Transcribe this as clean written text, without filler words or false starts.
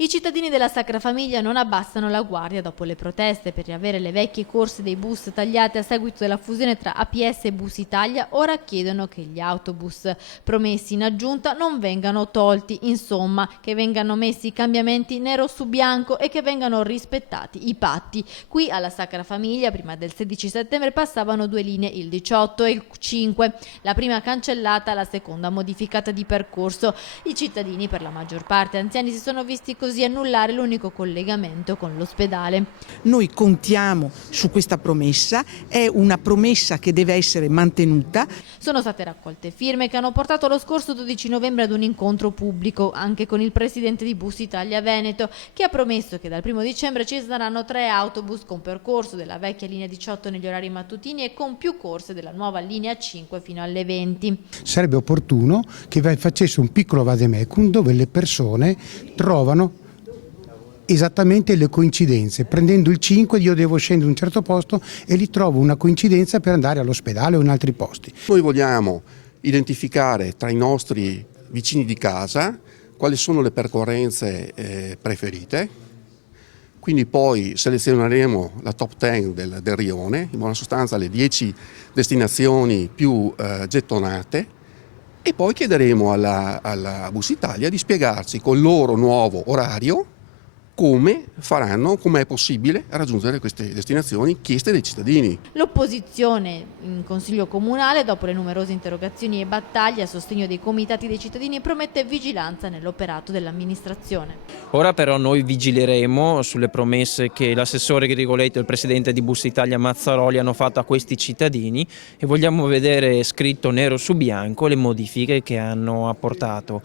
I cittadini della Sacra Famiglia non abbassano la guardia dopo le proteste per riavere le vecchie corse dei bus tagliate a seguito della fusione tra APS e Bus Italia. Ora chiedono che gli autobus promessi in aggiunta non vengano tolti, insomma che vengano messi cambiamenti nero su bianco e che vengano rispettati i patti. Qui alla Sacra Famiglia prima del 16 settembre passavano due linee, il 18 e il 5, la prima cancellata, la seconda modificata di percorso. I cittadini, per la maggior parte anziani, si sono visti così annullare l'unico collegamento con l'ospedale. Noi contiamo su questa promessa, è una promessa che deve essere mantenuta. Sono state raccolte firme che hanno portato lo scorso 12 novembre ad un incontro pubblico anche con il presidente di Bus Italia Veneto, che ha promesso che dal 1 dicembre ci saranno 3 autobus con percorso della vecchia linea 18 negli orari mattutini e con più corse della nuova linea 5 fino alle 20. Sarebbe opportuno che facesse un piccolo vademecum dove le persone trovano esattamente le coincidenze. Prendendo il 5 io devo scendere in un certo posto e lì trovo una coincidenza per andare all'ospedale o in altri posti. Noi vogliamo identificare tra i nostri vicini di casa quali sono le percorrenze preferite, quindi poi selezioneremo la top 10 del rione, in buona sostanza le 10 destinazioni più gettonate, e poi chiederemo alla Bus Italia di spiegarci col loro nuovo orario come è possibile raggiungere queste destinazioni chieste dai cittadini. L'opposizione in Consiglio Comunale, dopo le numerose interrogazioni e battaglie a sostegno dei comitati dei cittadini, promette vigilanza nell'operato dell'amministrazione. Ora però noi vigileremo sulle promesse che l'assessore Grigoletto e il presidente di Bus Italia Mazzaroli hanno fatto a questi cittadini e vogliamo vedere scritto nero su bianco le modifiche che hanno apportato.